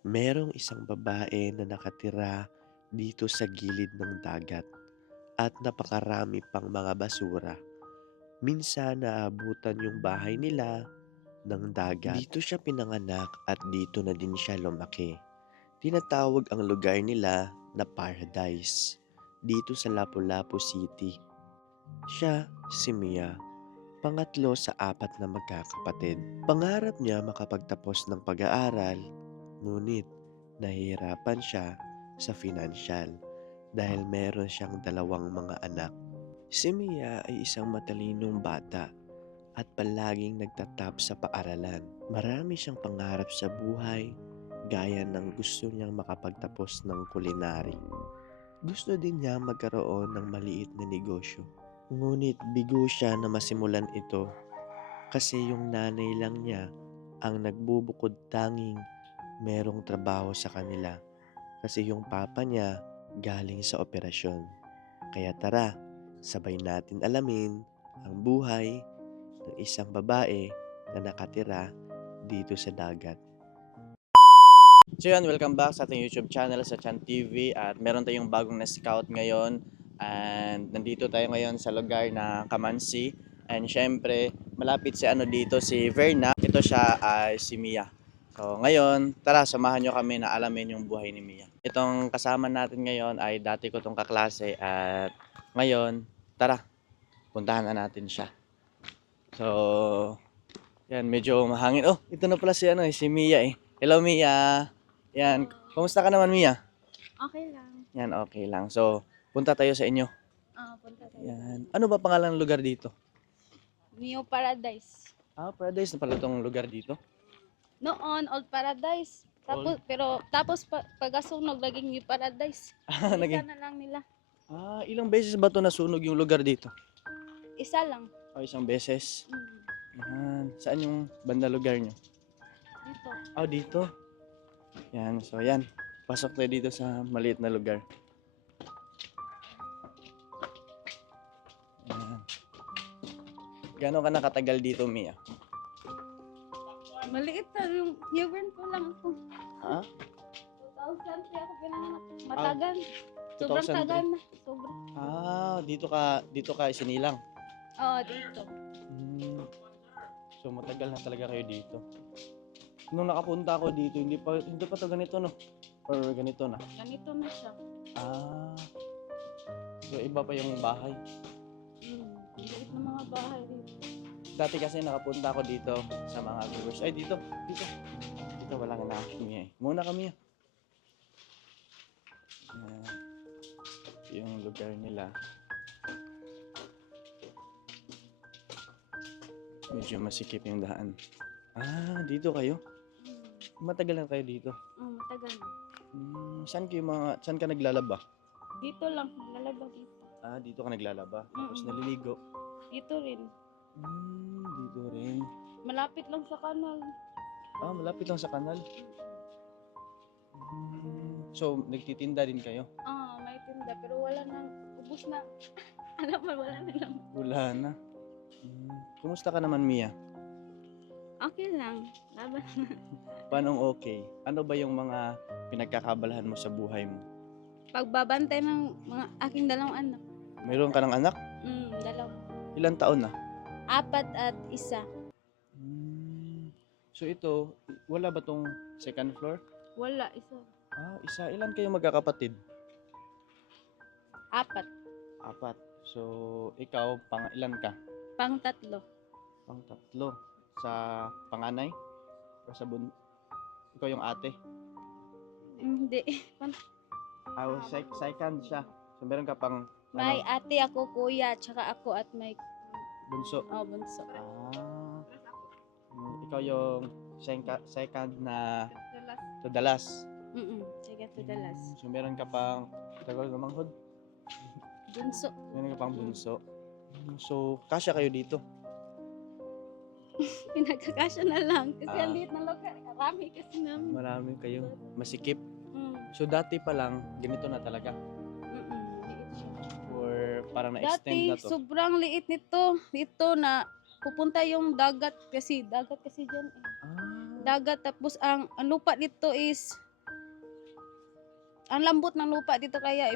Merong isang babae na nakatira dito sa gilid ng dagat at napakarami pang mga basura. Minsan naabutan yung bahay nila ng dagat. Dito siya pinanganak at dito na din siya lumaki. Tinatawag ang lugar nila na Paradise dito sa Lapu-Lapu City. Siya, si Mia, pangatlo sa apat na magkakapatid. Pangarap niya makapagtapos ng pag-aaral, ngunit nahihirapan siya sa financial dahil meron siyang dalawang mga anak. Si Mia ay isang matalinong bata at palaging nagtatap sa paaralan. Marami siyang pangarap sa buhay, gaya ng gusto niyang makapagtapos ng culinary. Gusto din niya magkaroon ng maliit na negosyo. Ngunit bigo siya na masimulan ito kasi yung nanay lang niya ang nagbubukod tanging merong trabaho sa kanila kasi yung papa niya galing sa operasyon. Kaya tara, sabay natin alamin ang buhay ng isang babae na nakatira dito sa dagat. So yun, welcome back sa ating YouTube channel sa Chan TV at meron tayong bagong na-scout ngayon and nandito tayo ngayon sa lugar na Kamansi and syempre malapit si ano dito si Verna, ito siya ay si Mia. So ngayon, tara samahan nyo kami na alamin yung buhay ni Mia. Itong kasama natin ngayon ay dati ko tong kaklase at ngayon, tara, puntahan na natin siya. So, yan medyo mahangin. Oh, ito na pala si ano si Mia eh. Hello Mia. Yan, kumusta ka naman Mia? Okay lang. Yan, okay lang. So, punta tayo sa inyo. Punta tayo. Yan. Ano ba pangalan ng lugar dito? Neo Paradise. Ah, Paradise na pala tong lugar dito. Noon, Old Paradise. Tapos pagkasunog, naging New Paradise. Ah, Isa na lang nila. ilang beses ba to nasunog yung lugar dito? Isa lang. O, isang beses. Mm, Yan. Saan yung banda lugar nyo? Dito. Oh, dito. Yan. So, yan. Pasok tayo dito sa maliit na lugar. Yan. Gano'n ka nakatagal dito, Mia? Maliit na yung newborn ko lang ako. Ha? 2003 ako pinanganak. Matagal. Sobrang 2003? tagal na. Sobrang. Dito ka isinilang. Oo, dito. So matagal na talaga kayo dito. Nung nakapunta ako dito, hindi pa to ganito no. Or ganito na. Ganito na siya. Ah. So iba pa yung bahay. Maliit na mga bahay dito. Dati kasi nakapunta ako dito sa mga viewers. Ay dito. Dito walang na Mia eh. Muna kami. Yung lugar nila. Medyo masikip yung daan. Ah, dito kayo? Matagal na kayo dito. Matagal na. Saan ka naglalaba? Dito lang. Lalaba dito. Ah, dito ka naglalaba. Tapos naliligo. Dito rin. Dito rin. Malapit lang sa kanal. Ah, malapit lang sa kanal. So, nagtitinda din kayo? May tinda pero wala nang ubos na. Alam mo, wala na lang. Wala na. Kumusta ka naman, Mia? Okay lang. Laban na. Paano okay? Ano ba yung mga pinagkakabalahan mo sa buhay mo? Pagbabantay ng mga aking dalawang anak. Mayroon ka ng anak? Dalawa. Ilang taon na? 4 at 1. So ito, wala ba tong second floor? Wala, isa. Ah, isa. Ilan kayo magkakapatid? 4. 4. So, ikaw, ilan ka? Pang 3. Pang 3. Sa panganay? O sa ikaw yung ate? Hindi. Second siya. So, meron ka pang May ate ako, kuya, tsaka ako at may bunso. bunso. Ikaw yung second na to the last. Sige, to the last. So, meron ka pang tagal na manghod. Bunso. Meron ka pang bunso. So, kasya kayo dito. Pinagkakasya na lang. Kasi ang liit na lugar. Karami kasi namin. Marami kayo. Masikip. Mm. So, dati pa lang, ganito na talaga. Liit siya. Or parang na-extend na Dati, to. sobrang liit nito. Dito na pupunta yung dagat kasi dyan eh. Dagat tapos ang lupa dito is ang lambot ng lupa dito kaya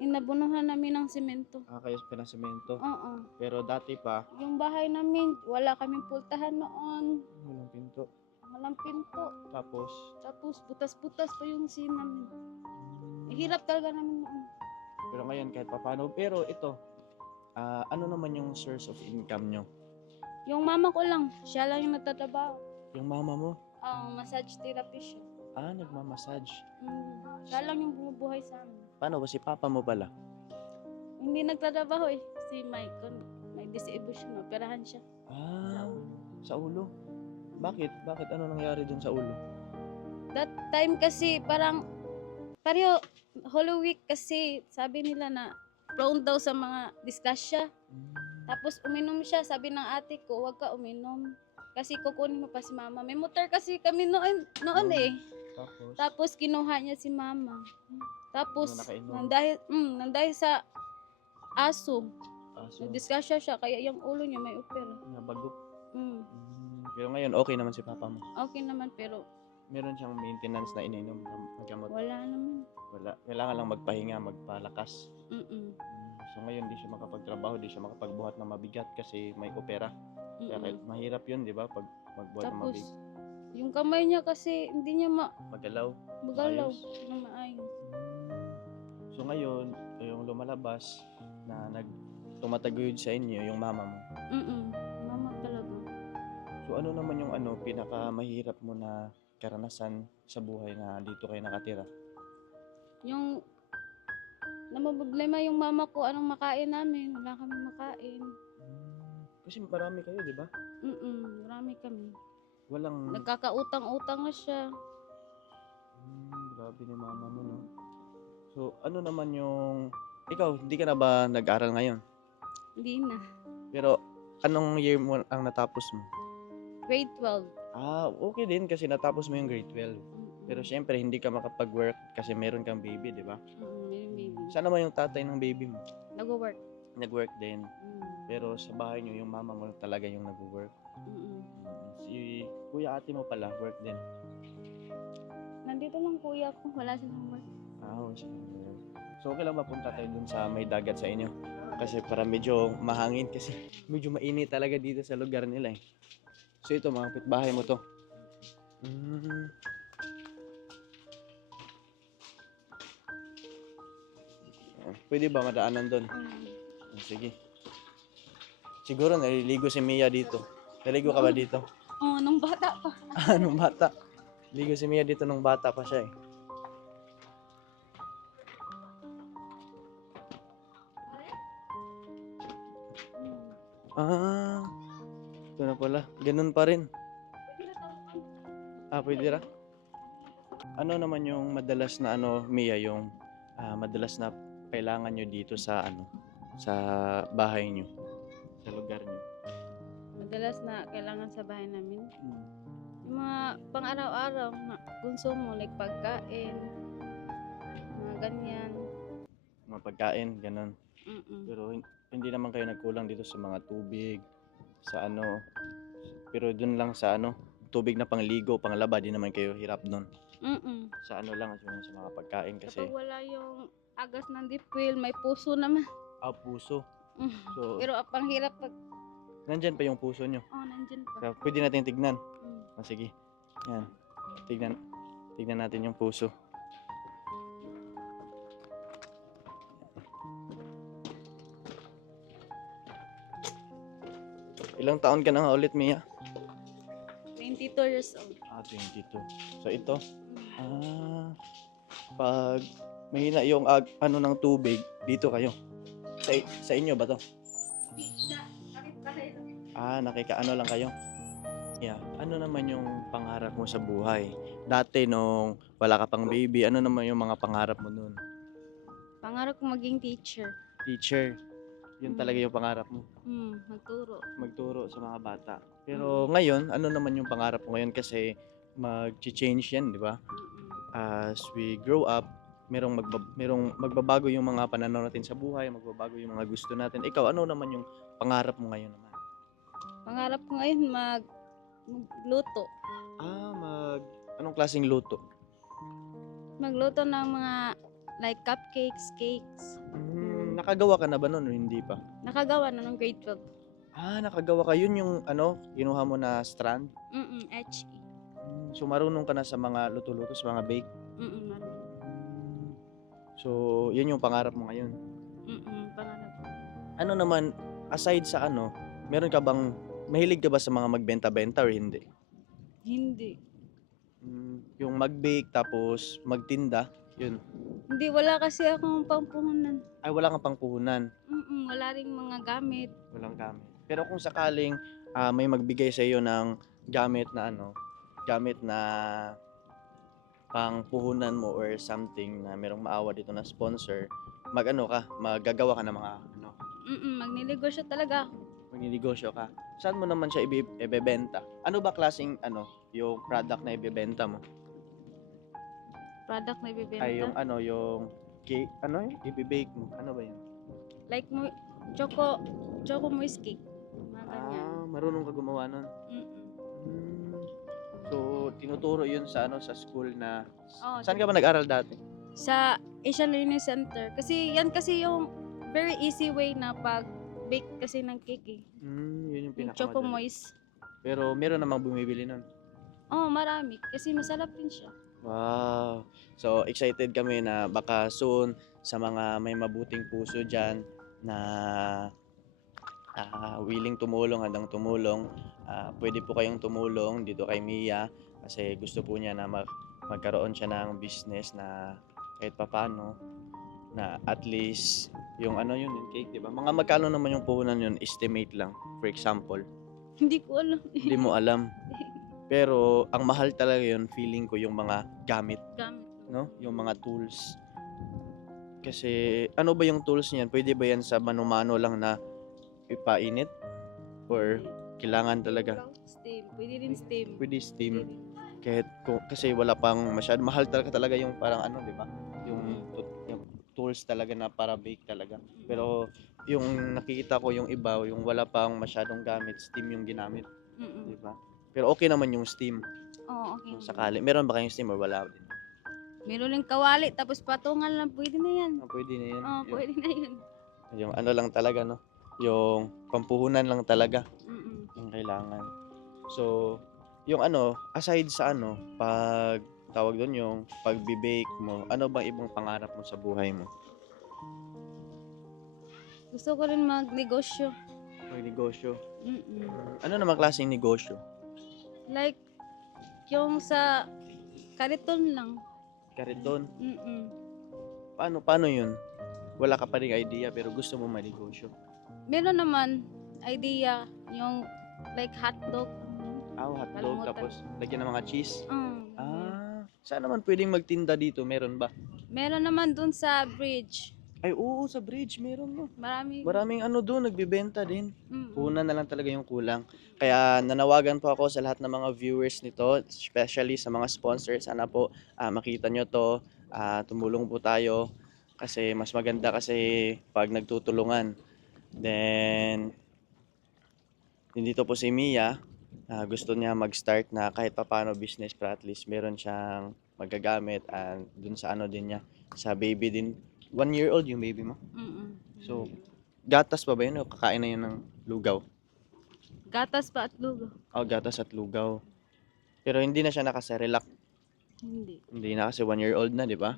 inabunuhan namin ng semento. Kayo pinasemento. Oo. Pero dati pa, Yung bahay namin, wala kaming pultahan noon. walang pinto. Walang pinto. Tapos, Tapos butas-butas pa yung scene namin. Hirap talaga namin noon. pero ngayon kahit papano. Pero ito, ano naman yung source of income nyo? Yung mama ko lang, siya lang yung nagtatrabaho. Yung mama mo, Massage therapy siya. nagmamassage. Siya lang yung bumubuhay sa amin. Paano ba si papa mo pala? Hindi nagtatrabaho eh. Si Mike, may disable siya, operahan siya. Sa ulo. Sa ulo? Bakit? Bakit? Ano nangyari dun sa ulo? That time kasi parang Holy Week kasi sabi nila na prone daw sa mga disgrasya. Tapos uminom siya, sabi ng ate ko, huwag ka uminom. Kasi kukunin mo pa si mama. May motor kasi kami noon eh. Tapos, Tapos kinuha niya si mama. Tapos nakainom. nandahil sa aso, So, nagdisgrasya siya kaya yung ulo niya may opera. nabagok. Mm, Pero ngayon, okay naman si papa mo. okay naman pero Meron siyang maintenance na ininom ng gamot. wala naman. Wala. Kailangan lang magpahinga, magpalakas. Mm-mm. So ngayon, di siya makapagtrabaho, di siya makapagbuhat ng mabigat kasi may opera. Kaya Mm-mm. kahit mahirap yun, di ba? Pag magbuhat ng Tapos mabigat. yung kamay niya kasi hindi niya Magalaw. magalaw Maayos. na maayos. So ngayon, yung lumalabas na tumataguyod sa inyo, yung mama mo. Mama talaga. So ano naman yung pinaka mahirap mo na karanasan sa buhay na dito kayo nakatira? Yung namproblema yung mama ko, anong makain namin? Wala kaming makain. Kasi marami kayo, di ba? Marami kami. Walang... Nagkakautang-utang na siya. Grabe ni mama mo, no? So, ano naman yung... Ikaw, hindi ka na ba nag-aral ngayon? Hindi na. Pero, anong year mo ang natapos mo? Grade 12. Okay din kasi natapos mo yung grade 12. Pero syempre, hindi ka makapag-work kasi meron kang baby, di ba? May baby. Saan naman yung tatay ng baby mo? Nag-work. Nag-work din. Pero sa bahay nyo, yung mama mo talaga yung nag-work. Si kuya ate mo pala, work din. Nandito lang kuya ko. Wala silang work. So, okay lang ba punta tayo dun sa may dagat sa inyo? Kasi para medyo mahangin kasi medyo mainit talaga dito sa lugar nila eh. So, ito mga kapitbahay mo to. Pwede ba madaanan doon? Sige. Siguro naliligo si Mia dito. Naligo ka ba dito? Nung bata pa. Nung bata. Ligo si Mia dito nung bata pa siya eh. Ito na pala. Ganun pa rin. Pwede ra. Ano naman yung madalas na Mia, yung madalas na kailangan nyo dito sa sa bahay nyo, sa lugar nyo? Madalas na kailangan sa bahay namin. Yung mga pang-araw-araw na konsumo, like pagkain, mga ganyan. Mga pagkain, ganun. Pero hindi naman kayo nagkulang dito sa mga tubig, sa pero dun lang sa tubig na pangligo, panglaba, di naman kayo hirap dun. Sa lang, sa mga pagkain kasi. Kapag wala yung agas ng dipwil, may puso naman. Puso. So, Pero ang hirap pag... nandyan pa yung puso nyo. Nandyan pa. So, pwede natin tignan. Sige. Yan. Tignan natin yung puso. Ilang taon ka na nga ulit, Mia? 22 years old. 22. So ito, pag mahina yung ng tubig, dito kayo. Sa inyo ba to? Nakikaano lang kayo? Yeah. Ano naman yung pangarap mo sa buhay? Dati nung wala ka pang baby, ano naman yung mga pangarap mo noon? Pangarap ko maging teacher. Teacher. Yun talaga yung pangarap mo. Magturo. Magturo sa mga bata. Pero ngayon, ano naman yung pangarap mo ngayon? Kasi mag-change yan, di ba? As we grow up, merong magbabago yung mga pananaw natin sa buhay, magbabago yung mga gusto natin. Ikaw, ano naman yung pangarap mo ngayon naman? Pangarap ko ngayon magluto. Anong klaseng luto? Magluto ng mga like cupcakes, cakes. Nakagawa ka na ba nun o hindi pa? Nakagawa na nung grade 12. Nakagawa ka. Yun yung kinuha mo na strand? HE. So marunong ka na sa mga luto-luto, sa mga bake? Marunong. So, yun yung pangarap mo ngayon. Pangarap. Ano naman, aside sa meron ka bang, mahilig ka ba sa mga magbenta-benta or hindi? Hindi. Yung mag-bake tapos magtinda, yun. Hindi, wala kasi akong pampuhunan. Ay, wala kang pangpuhunan. Wala ring mga gamit. Walang gamit. Pero kung sakaling may magbigay sa iyo ng gamit na gamit na pangpuhunan mo or something na merong maawa dito na sponsor, magagawa ka ng mga Magnenegosyo talaga ako. magninegosyo ka. Saan mo naman siya ibebenta? Ano ba klaseng yung product na ibebenta mo? Product na ibibenta. Ay yung cake, ibibake mo. Ano ba yun? Like choco moist cake. Mga ganyan. Marunong ka gumawa nun. So, tinuturo yun sa sa school na... Oo, Saan ka ba nag-aral dati? Sa Asian Learning Center. Kasi yan kasi yung very easy way na pag-bake kasi ng cake eh. Yun yung Yung choco pinakamadali. moist. Pero meron namang bumibili nun. Marami. Kasi masarap din siya. Wow! So, excited kami na baka soon sa mga may mabuting puso dyan na willing tumulong, handang tumulong. Pwede po kayong tumulong dito kay Mia kasi gusto po niya na magkaroon siya ng business na kahit papano na at least yung yung cake, di ba? Mga magkano naman yung puhunan yun, estimate lang. For example, Hindi ko alam. hindi mo alam. Pero ang mahal talaga yun, feeling ko yung mga gamit, Gamit. no? Yung mga tools. Kasi ano ba yung tools niyan? Pwede ba yan sa mano-mano lang na ipainit? Or kailangan talaga? Steam. Pwede rin steam. Pwede steam. Pwede rin. Kasi wala pang masyado. Mahal talaga yung parang di ba? Yung tools talaga na para bake talaga. Pero yung nakikita ko yung iba, yung wala pang masyadong gamit, steam yung ginamit. Di ba? Pero okay naman yung steam. Oo, okay. Kung sakali. Meron ba kayong steam or wala din? Meron ng kawali, tapos patungan lang. Pwede na yan. Pwede na yan. Oo, pwede na yan. Yung lang talaga, no? Yung pampuhunan lang talaga yung kailangan. So, yung aside sa pag tawag doon yung pagbe-bake mo, ano bang ibang pangarap mo sa buhay mo? Gusto ko rin magnegosyo. Magnegosyo. Ano namang klaseng negosyo? Like, yung sa kariton lang. Kariton? Mm-mm. Paano yun? Wala ka pa ring idea pero gusto mo manegosyo. Meron naman idea yung like hotdog. Hotdog Kalimutan. tapos lagyan ng mga cheese. Mm. Saan naman pwedeng magtinda dito? Meron ba? Meron naman dun sa bridge. Ay, oo, sa bridge meron, no? Maraming Doon, nagbibenta din. Mm-mm. Puhunan na lang talaga yung kulang. Kaya nanawagan po ako sa lahat ng mga viewers nito, especially sa mga sponsors. Sana po makita nyo to, tumulong po tayo. Kasi mas maganda kasi pag nagtutulungan. Then, dito po si Mia, gusto niya mag-start na kahit papano business para at least meron siyang magagamit and dun sa din niya, sa baby din. 1 year old yung baby mo. Mm-mm. So, gatas pa ba yun o kakain na yun ng lugaw? Gatas pa at lugaw. Gatas at lugaw. Pero hindi na siya nakaserelak. Hindi na kasi 1 year old na, di ba?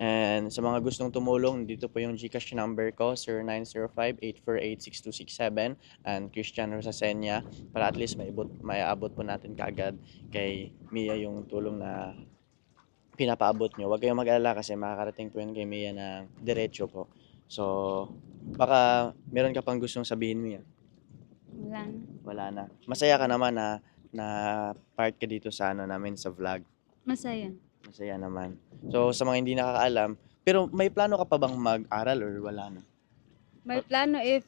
And sa mga gustong tumulong, dito po yung GCash number ko, 0905-848-6267 and Christian Rosasenya para at least maiabot po natin kaagad kay Mia yung tulong na pinapaabot nyo. Huwag kayong mag-alala kasi makakarating po yun kay Mia ng diretso po. So, baka meron ka pang gustong sabihin, Mia? Wala na. Masaya ka naman na part ka dito sa namin sa vlog. Masaya. Masaya naman. So, sa mga hindi nakakaalam, pero may plano ka pa bang mag-aral or wala na? May plano if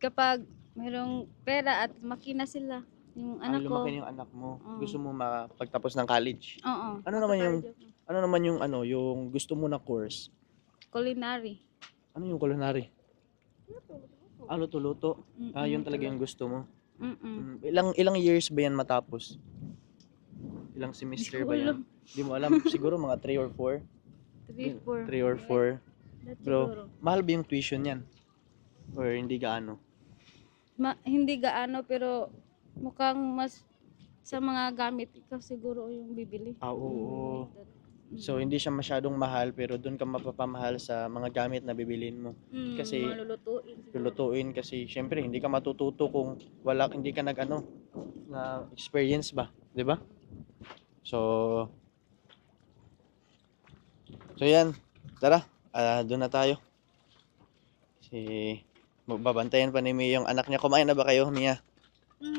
kapag mayroong pera at makina sila. Yung anak ko. Lumaki na yung anak mo. Gusto mo makapagtapos ng college. Oo. Ano naman yung gusto mo na course? Culinary. Ano yung culinary? Luto-luto. Yun talaga yung gusto mo. Ilang years ba yan matapos? Ilang semester ba yan? Hindi mo alam. Siguro mga 3 or 4. 3, 4. 3 or 4. Bro, Siguro. mahal ba yung tuition yan? Or hindi gaano? Hindi gaano pero mukhang mas sa mga gamit ikaw siguro yung bibili. Oo. Mm. So, hindi siya masyadong mahal pero doon ka mapapamahal sa mga gamit na bibilin mo. Kasi, mga lulutuin siguro. lulutuin kasi syempre hindi ka matututo kung hindi ka na experience ba, 'di ba? So, yan. Tara, doon na tayo. Babantayan pa ni Mia yung anak niya. Kumain na ba kayo, Mia?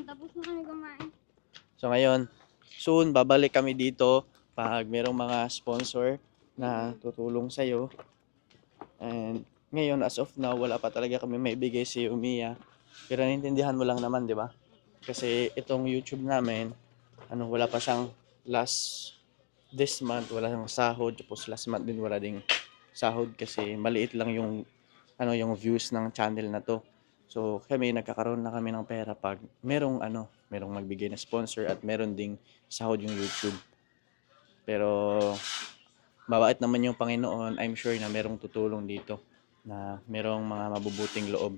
Tapos na kami kumain. So ngayon, soon babalik kami dito pag merong mga sponsor na tutulong sa'yo. And ngayon, as of now, wala pa talaga kami maibigay si Mia. Pero naintindihan mo lang naman, di ba? Kasi itong YouTube namin, wala pa siyang this month, wala siyang sahod. Tapos last month din wala ding sahod kasi maliit lang yung views ng channel na to. So kami nagkakaroon na kami ng pera pag merong magbigay na sponsor at meron ding sahod yung YouTube. Pero mabait naman yung Panginoon, I'm sure na merong tutulong dito na merong mga mabubuting loob.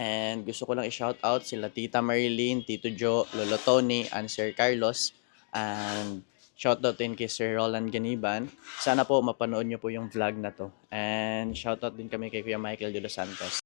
And gusto ko lang i-shout out sila Tita Marilyn, Tito Joe, Lolo Tony, and Sir Carlos. And shoutout din kay Sir Roland Ganiban. Sana po mapanood nyo po yung vlog na to. And shoutout din kami kay Kuya Michael de los Santos.